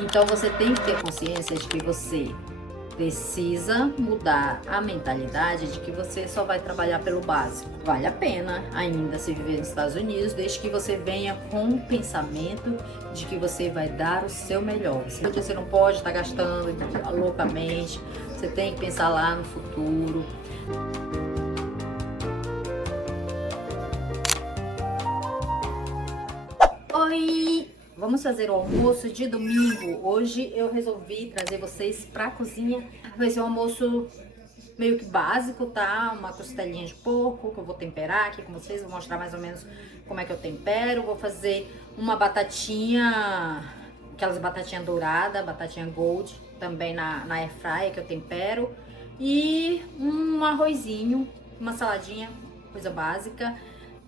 Então você tem que ter consciência de que você precisa mudar a mentalidade de que você só vai trabalhar pelo básico. Vale a pena ainda se viver nos Estados Unidos, desde que você venha com o pensamento de que você vai dar o seu melhor. Você não pode estar gastando loucamente, você tem que pensar lá no futuro. Oi! Vamos fazer o almoço de domingo. Hoje eu resolvi trazer vocês pra cozinha. Vai ser um almoço meio que básico, tá? Uma costelinha de porco que eu vou temperar aqui com vocês. Vou mostrar mais ou menos como é que eu tempero. Vou fazer uma batatinha, aquelas batatinhas douradas, batatinha gold, também na air fryer que eu tempero. E um arrozinho, uma saladinha, coisa básica.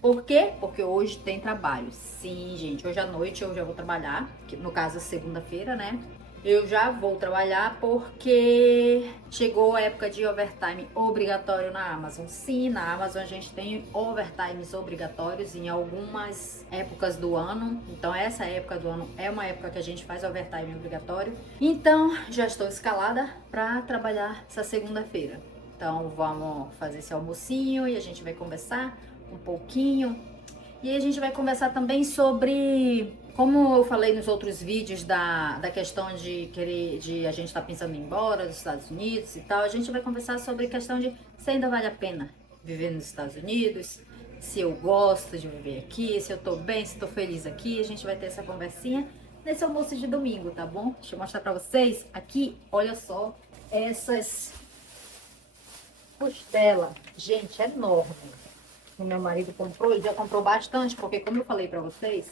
Por quê? Porque hoje tem trabalho. Sim, gente, hoje à noite eu já vou trabalhar, que no caso é segunda-feira, né? Eu já vou trabalhar porque chegou a época de overtime obrigatório na Amazon. Sim, na Amazon a gente tem overtimes obrigatórios em algumas épocas do ano. Então essa época do ano é uma época que a gente faz overtime obrigatório. Então já estou escalada para trabalhar essa segunda-feira. Então vamos fazer esse almocinho e a gente vai conversar um pouquinho. E aí a gente vai conversar também sobre, como eu falei nos outros vídeos da questão de querer, de a gente estar pensando em ir embora dos Estados Unidos e tal, a gente vai conversar sobre a questão de se ainda vale a pena viver nos Estados Unidos, se eu gosto de viver aqui, se eu tô bem, se tô feliz aqui. A gente vai ter essa conversinha nesse almoço de domingo, tá bom? Deixa eu mostrar pra vocês aqui, olha só, essas costela, gente, é enorme. O meu marido comprou, ele já comprou bastante, porque como eu falei pra vocês,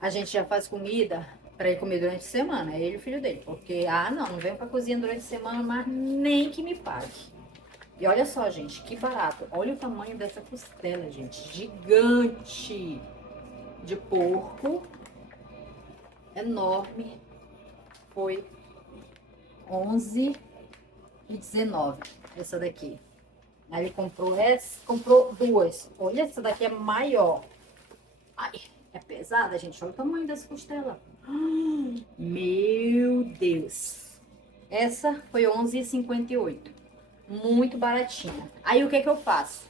a gente já faz comida pra ele comer durante a semana, ele e o filho dele. Porque, não venho pra cozinha durante a semana, mas nem que me pague. E olha só, gente, que barato. Olha o tamanho dessa costela, gente, gigante de porco, enorme. Foi 11,19 essa daqui. Aí ele comprou essa, comprou duas. Olha, essa daqui é maior. Ai, é pesada, gente. Olha o tamanho dessa costela. Meu Deus. Essa foi 11,58. Muito baratinha. Aí o que que eu faço?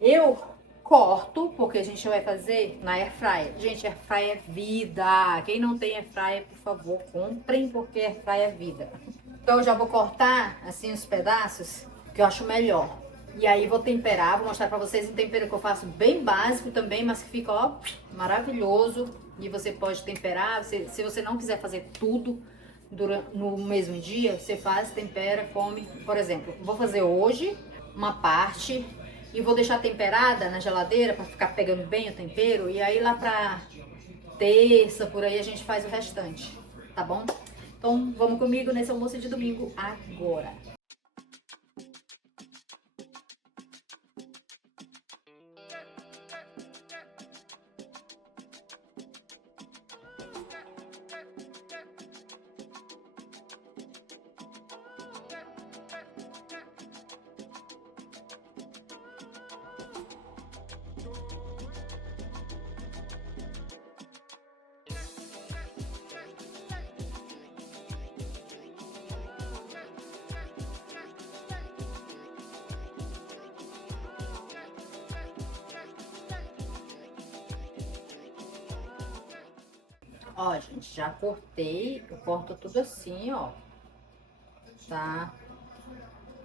Eu corto, porque a gente vai fazer na air fryer. Gente, air fryer é vida. Quem não tem air fryer, por favor, comprem, porque air fryer é vida. Então eu já vou cortar assim os pedaços que eu acho melhor. E aí vou temperar, vou mostrar pra vocês um tempero que eu faço bem básico também, mas que fica, ó, maravilhoso. E você pode temperar, se você não quiser fazer tudo no mesmo dia, você faz, tempera, come. Por exemplo, vou fazer hoje uma parte e vou deixar temperada na geladeira pra ficar pegando bem o tempero. E aí lá pra terça, por aí, a gente faz o restante, tá bom? Então vamos comigo nesse almoço de domingo agora. Ó, gente, já cortei, eu corto tudo assim, ó, tá?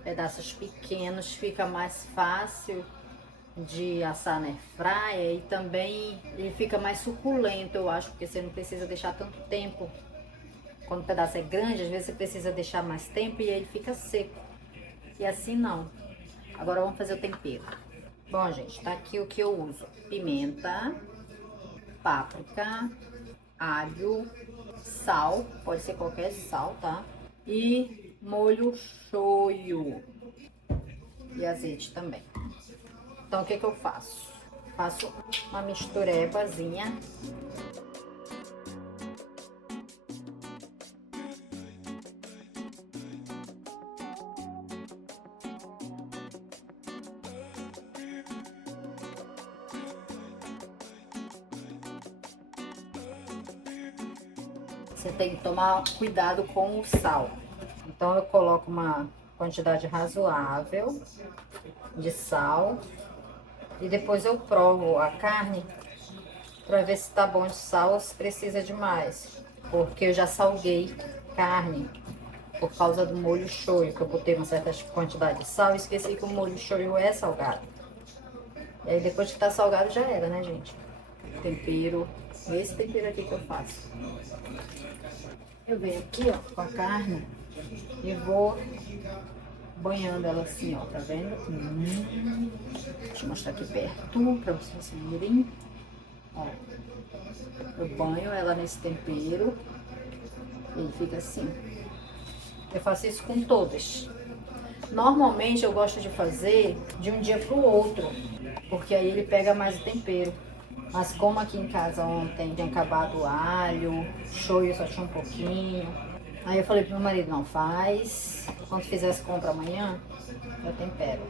Pedaços pequenos, fica mais fácil de assar na airfryer e também ele fica mais suculento, eu acho, porque você não precisa deixar tanto tempo. Quando o pedaço é grande, às vezes você precisa deixar mais tempo e ele fica seco. E assim não. Agora vamos fazer o tempero. Bom, gente, tá aqui o que eu uso: pimenta, páprica, alho, sal, pode ser qualquer sal, tá? E molho shoyu e azeite também. Então o que que eu faço? Faço uma misturebazinha. você tem que tomar cuidado com o sal. Então eu coloco uma quantidade razoável de sal e depois eu provo a carne para ver se tá bom de sal ou se precisa de mais. Porque eu já salguei carne por causa do molho shoyu, que eu botei uma certa quantidade de sal e esqueci que o molho shoyu é salgado. E aí depois que tá salgado já era, né, gente? Tempero, esse tempero aqui que eu faço. Eu venho aqui, ó, com a carne e vou banhando ela assim, ó, tá vendo? Deixa eu mostrar aqui perto pra vocês verem. Ó, eu banho ela nesse tempero e ele fica assim. Eu faço isso com todas. Normalmente eu gosto de fazer de um dia pro outro, porque aí ele pega mais o tempero. Mas como aqui em casa ontem tinha acabado o alho, shoyu só tinha um pouquinho. Aí eu falei pro meu marido, não faz. Quando fizer as compras amanhã, eu tempero.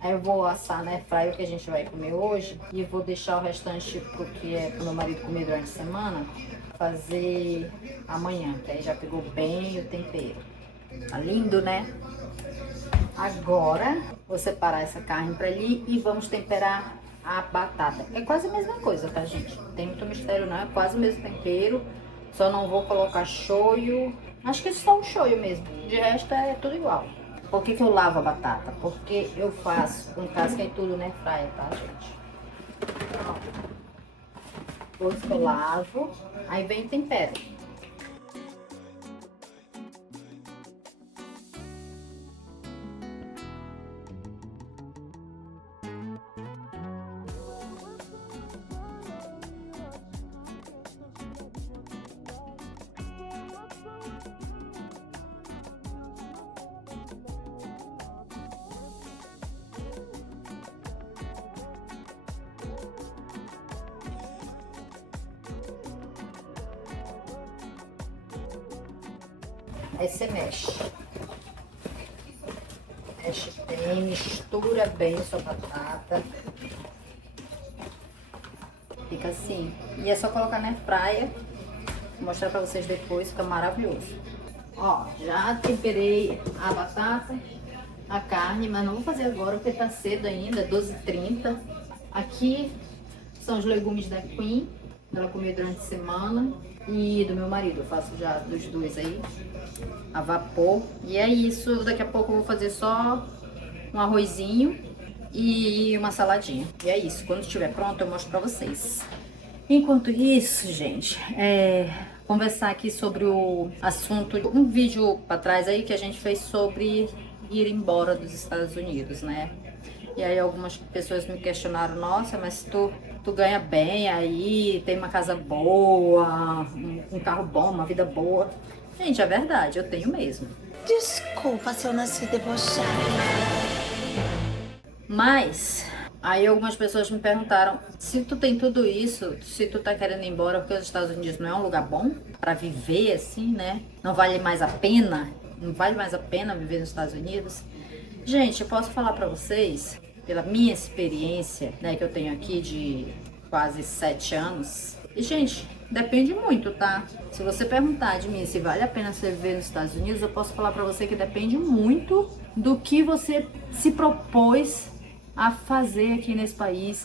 Aí eu vou assar na airfryer o que a gente vai comer hoje e vou deixar o restante porque é pro meu marido comer durante a semana, fazer amanhã, que aí já pegou bem o tempero. Tá lindo, né? Agora vou separar essa carne para ali e vamos temperar a batata. É quase a mesma coisa, tá, gente? Não tem muito mistério não, é quase o mesmo tempero. Só não vou colocar shoyu. Acho que é só o shoyu mesmo. De resto é tudo igual. Por que que eu lavo a batata? Porque eu faço com casca e tudo na airfryer, tá, gente? Ó. Depois que eu lavo, aí vem e tempero. Aí você mexe. Mexe bem, mistura bem sua batata. Fica assim. E é só colocar na airfryer. Vou mostrar pra vocês depois, fica maravilhoso. Ó, já temperei a batata, a carne, mas não vou fazer agora porque tá cedo ainda, 12h30. Aqui são os legumes da Queen, ela comeu durante a semana. E do meu marido, eu faço já dos dois aí, a vapor. E é isso, daqui a pouco eu vou fazer só um arrozinho e uma saladinha. E é isso, quando estiver pronto eu mostro pra vocês. Enquanto isso, gente, conversar aqui sobre o assunto, um vídeo pra trás aí que a gente fez sobre ir embora dos Estados Unidos, né? E aí algumas pessoas me questionaram, nossa, mas tu ganha bem aí, tem uma casa boa, um carro bom, uma vida boa. Gente, é verdade, eu tenho mesmo. Desculpa se eu nasci debochada. Mas, aí algumas pessoas me perguntaram, se tu tem tudo isso, se tu tá querendo ir embora, porque os Estados Unidos não é um lugar bom pra viver assim, né? Não vale mais a pena? Não vale mais a pena viver nos Estados Unidos? Gente, eu posso falar pra vocês, pela minha experiência, né, que eu tenho aqui de quase 7 anos. E, gente, depende muito, tá? Se você perguntar de mim se vale a pena você viver nos Estados Unidos, eu posso falar pra você que depende muito do que você se propôs a fazer aqui nesse país,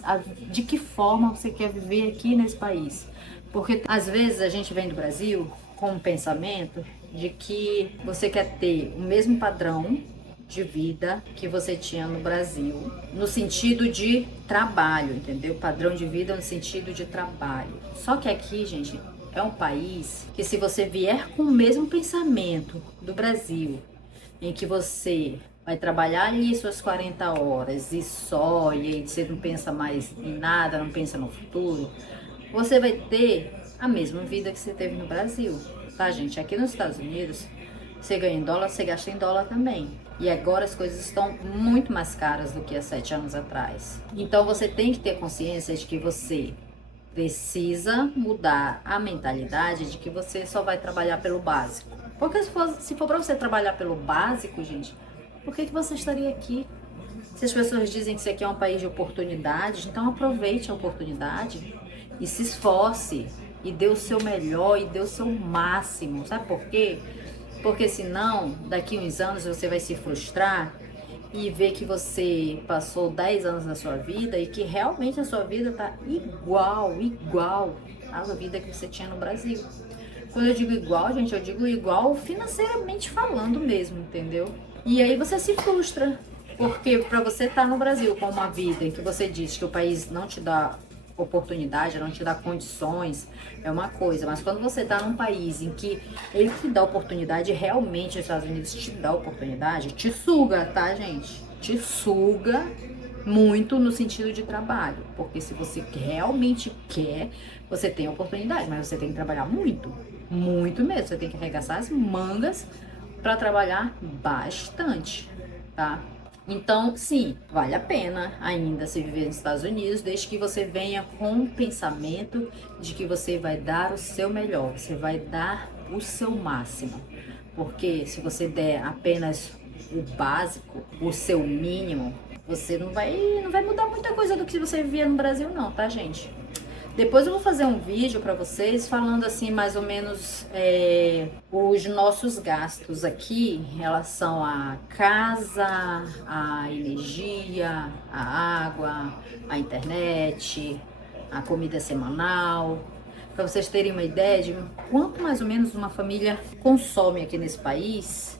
de que forma você quer viver aqui nesse país. Porque, às vezes, a gente vem do Brasil com um pensamento de que você quer ter o mesmo padrão de vida que você tinha no Brasil, no sentido de trabalho, entendeu? Padrão de vida no sentido de trabalho. Só que aqui, gente, é um país que se você vier com o mesmo pensamento do Brasil, em que você vai trabalhar ali suas 40 horas e só, e aí você não pensa mais em nada, não pensa no futuro, você vai ter a mesma vida que você teve no Brasil, tá, gente? Aqui nos Estados Unidos, você ganha em dólar, você gasta em dólar também. E agora as coisas estão muito mais caras do que há 7 anos atrás. Então você tem que ter consciência de que você precisa mudar a mentalidade de que você só vai trabalhar pelo básico. Porque se for para você trabalhar pelo básico, gente, por que você estaria aqui? Se as pessoas dizem que isso aqui é um país de oportunidades, então aproveite a oportunidade e se esforce. e dê o seu melhor e dê o seu máximo. Sabe por quê? Porque senão, daqui uns anos você vai se frustrar e ver que você passou 10 anos na sua vida e que realmente a sua vida tá igual à vida que você tinha no Brasil. Quando eu digo igual, gente, eu digo igual financeiramente falando mesmo, entendeu? E aí você se frustra, porque para você estar no Brasil com uma vida em que você diz que o país não te dá oportunidade, não te dá condições, é uma coisa. Mas quando você está num país em que ele te dá oportunidade, realmente os Estados Unidos te dá oportunidade, te suga, tá, gente? Te suga muito no sentido de trabalho. Porque se você realmente quer, você tem oportunidade, mas você tem que trabalhar muito. Muito mesmo. Você tem que arregaçar as mangas para trabalhar bastante, tá? Então, sim, vale a pena ainda se viver nos Estados Unidos, desde que você venha com o pensamento de que você vai dar o seu melhor, você vai dar o seu máximo. Porque se você der apenas o básico, o seu mínimo, você não vai mudar muita coisa do que você vivia no Brasil não, tá, gente? Depois eu vou fazer um vídeo para vocês falando assim mais ou menos os nossos gastos aqui em relação à casa, à energia, à água, à internet, à comida semanal, para vocês terem uma ideia de quanto mais ou menos uma família consome aqui nesse país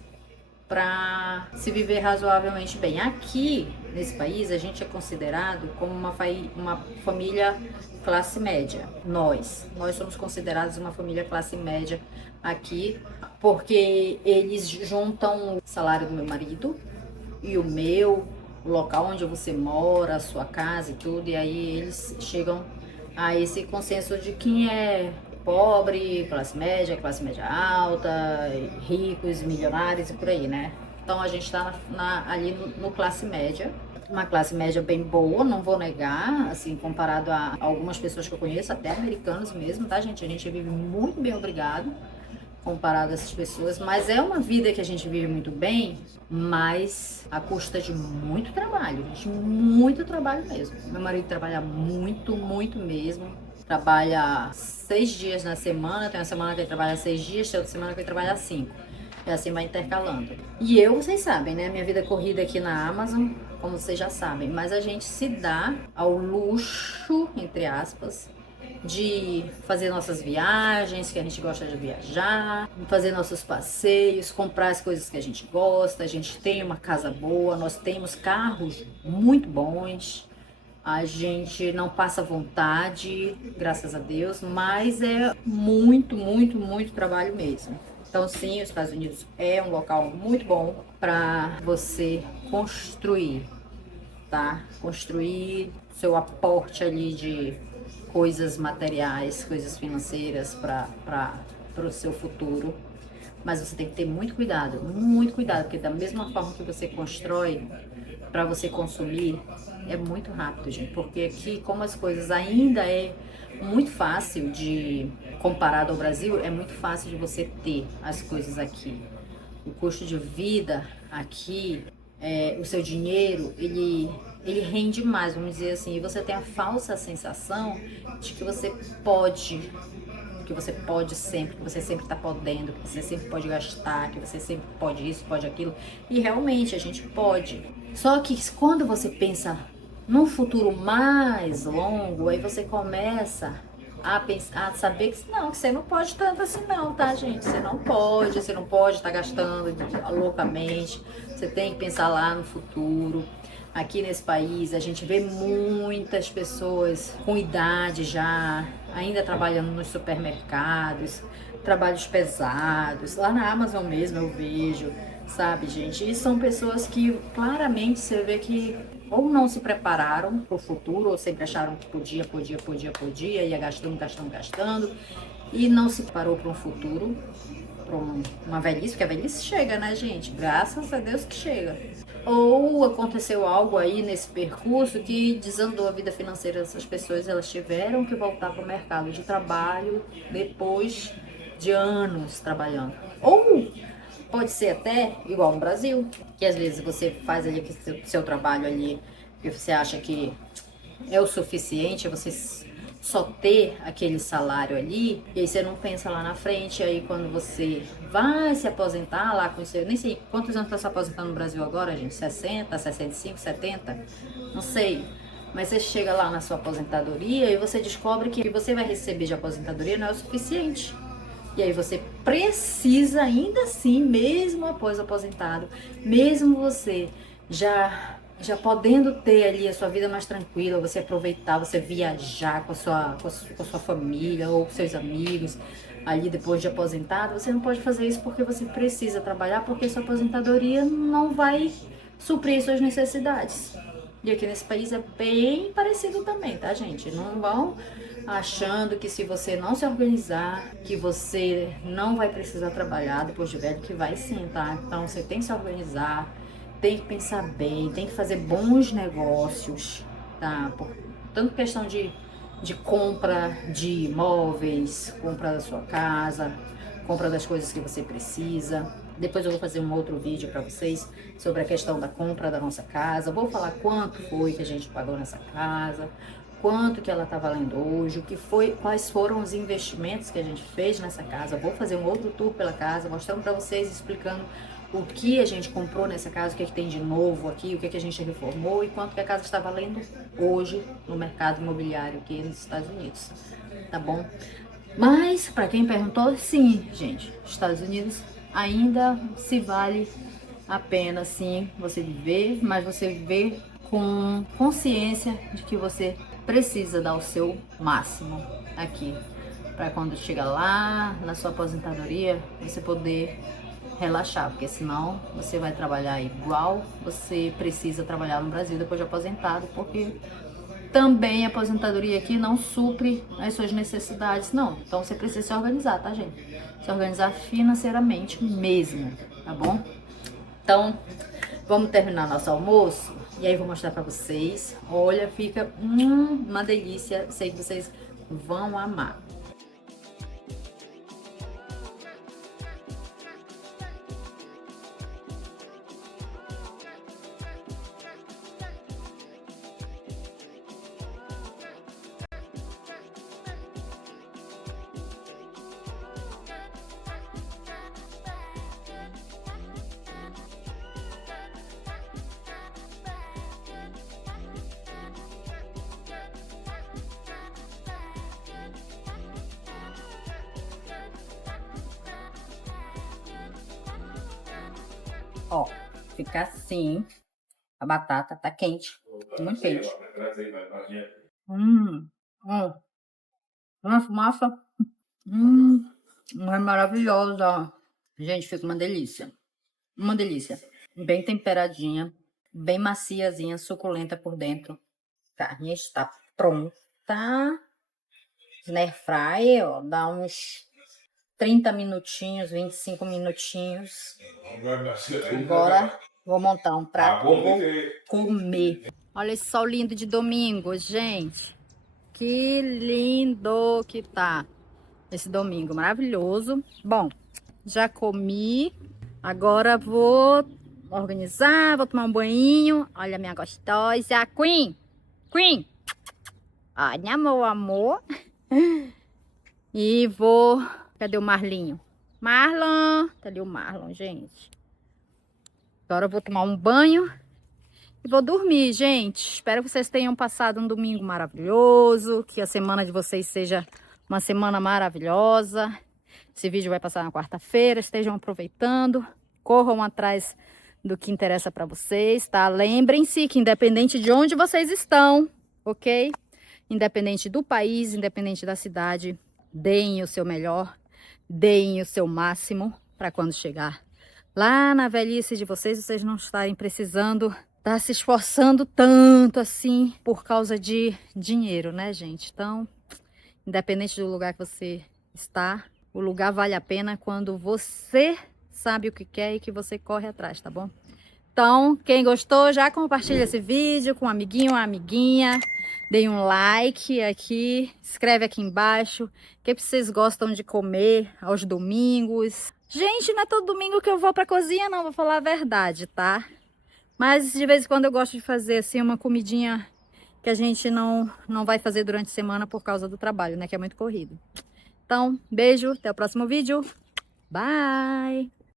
para se viver razoavelmente bem. Aqui, nesse país, a gente é considerado como uma família classe média. Nós somos considerados uma família classe média aqui, porque eles juntam o salário do meu marido e o meu, o local onde você mora, a sua casa e tudo, e aí eles chegam a esse consenso de quem é pobre, classe média alta, ricos, milionários e por aí, né? Então a gente está ali no classe média, uma classe média bem boa, não vou negar, assim, comparado a algumas pessoas que eu conheço, até americanos mesmo, tá, gente? A gente vive muito bem, obrigado, comparado a essas pessoas, mas é uma vida que a gente vive muito bem, mas à custa de muito trabalho, gente, muito trabalho mesmo. Meu marido trabalha muito mesmo. Trabalha 6 dias na semana, tem uma semana que ele trabalha 6 dias, tem outra semana que ele trabalha 5. E assim vai intercalando. E eu, vocês sabem, né? Minha vida é corrida aqui na Amazon, como vocês já sabem. Mas a gente se dá ao luxo, entre aspas, de fazer nossas viagens, que a gente gosta de viajar, fazer nossos passeios, comprar as coisas que a gente gosta. A gente tem uma casa boa, nós temos carros muito bons. A gente não passa vontade, graças a Deus, mas é muito trabalho mesmo. Então, sim, os Estados Unidos é um local muito bom para você construir, tá? Construir seu aporte ali de coisas materiais, coisas financeiras para o seu futuro. Mas você tem que ter muito cuidado, porque da mesma forma que você constrói para você consumir, é muito rápido, gente, porque aqui, como as coisas ainda é muito fácil de, comparado ao Brasil, é muito fácil de você ter as coisas aqui. O custo de vida aqui, o seu dinheiro, ele rende mais, vamos dizer assim, e você tem a falsa sensação de que você pode sempre, que você sempre está podendo, que você sempre pode gastar, que você sempre pode isso, pode aquilo. E realmente a gente pode. Só que quando você pensa num futuro mais longo, aí você começa a pensar, a saber que não, que você não pode tanto assim não, tá, gente? Você não pode estar gastando loucamente. Você tem que pensar lá no futuro. Aqui nesse país a gente vê muitas pessoas com idade já, ainda trabalhando nos supermercados, trabalhos pesados. Lá na Amazon mesmo eu vejo, sabe, gente? E são pessoas que claramente você vê que ou não se prepararam para o futuro, ou sempre acharam que podia, ia gastando, e não se preparou para um futuro, para uma velhice, porque a velhice chega, né, gente? Graças a Deus que chega. Ou aconteceu algo aí nesse percurso que desandou a vida financeira dessas pessoas, elas tiveram que voltar para o mercado de trabalho depois de anos trabalhando. Ou pode ser até igual no Brasil, que às vezes você faz ali seu trabalho ali, que você acha que é o suficiente, você só ter aquele salário ali, e aí você não pensa lá na frente, aí quando você vai se aposentar lá com seu, nem sei quantos anos tá se aposentando no Brasil agora, gente, 60, 65, 70, não sei, mas você chega lá na sua aposentadoria e você descobre que o que você vai receber de aposentadoria não é o suficiente. E aí você precisa, ainda assim, mesmo após aposentado, mesmo você já podendo ter ali a sua vida mais tranquila, você aproveitar, você viajar com a sua família ou com seus amigos, ali depois de aposentado, você não pode fazer isso porque você precisa trabalhar, porque sua aposentadoria não vai suprir suas necessidades. E aqui nesse país é bem parecido também, tá, gente? Não vão achando que se você não se organizar, que você não vai precisar trabalhar depois de velho, que vai sim, tá? Então você tem que se organizar, tem que pensar bem, tem que fazer bons negócios, tá? Tanto questão de compra de imóveis, compra da sua casa, compra das coisas que você precisa. Depois eu vou fazer um outro vídeo para vocês sobre a questão da compra da nossa casa. Vou falar quanto foi que a gente pagou nessa casa, quanto que ela tá valendo hoje, o que foi, quais foram os investimentos que a gente fez nessa casa. Vou fazer um outro tour pela casa, mostrando para vocês, explicando o que a gente comprou nessa casa, o que, é que tem de novo aqui, o que, é que a gente reformou e quanto que a casa está valendo hoje no mercado imobiliário aqui nos Estados Unidos, tá bom? Mas, para quem perguntou, sim, gente, Estados Unidos ainda se vale a pena, sim, você viver, mas você viver com consciência de que você precisa dar o seu máximo aqui, para quando chegar lá na sua aposentadoria, você poder relaxar, porque senão você vai trabalhar igual você precisa trabalhar no Brasil depois de aposentado, porque também a aposentadoria aqui não supre as suas necessidades, não. Então você precisa se organizar, tá, gente? Se organizar financeiramente mesmo, tá bom? Então, vamos terminar nosso almoço e aí eu vou mostrar pra vocês. Olha, fica uma delícia. Sei que vocês vão amar. Ó, fica assim. A batata tá quente, muito quente. Hum, hum, uma fumaça. Hum, é maravilhosa. Gente, fica uma delícia. Uma delícia. Bem temperadinha, bem maciazinha, suculenta por dentro. A carne está pronta. Na airfryer, ó, dá uns 30 minutinhos, 25 minutinhos. Agora vou montar um prato, vou comer. Olha esse sol lindo de domingo, gente. Que lindo que tá esse domingo, maravilhoso. Bom, já comi. Agora vou organizar, vou tomar um banho. Olha minha gostosa. Queen! Queen! Olha, meu amor. E vou... Cadê o Marlinho? Marlon! Cadê o Marlon, gente? Agora eu vou tomar um banho e vou dormir, gente. Espero que vocês tenham passado um domingo maravilhoso, que a semana de vocês seja uma semana maravilhosa. Esse vídeo vai passar na quarta-feira, estejam aproveitando, corram atrás do que interessa para vocês, tá? Lembrem-se que independente de onde vocês estão, ok? Independente do país, independente da cidade, deem o seu melhor, deem o seu máximo para quando chegar lá na velhice de vocês não estarem precisando estar se esforçando tanto assim por causa de dinheiro, né, gente? Então, independente do lugar que você está, o lugar vale a pena quando você sabe o que quer e que você corre atrás, tá bom? Então, quem gostou, já compartilha esse vídeo com um amiguinho, uma amiguinha. Deem um like aqui, escreve aqui embaixo o que vocês gostam de comer aos domingos. Gente, não é todo domingo que eu vou pra cozinha, não, vou falar a verdade, tá? Mas de vez em quando eu gosto de fazer assim uma comidinha que a gente não vai fazer durante a semana por causa do trabalho, né? Que é muito corrido. Então, beijo, até o próximo vídeo. Bye!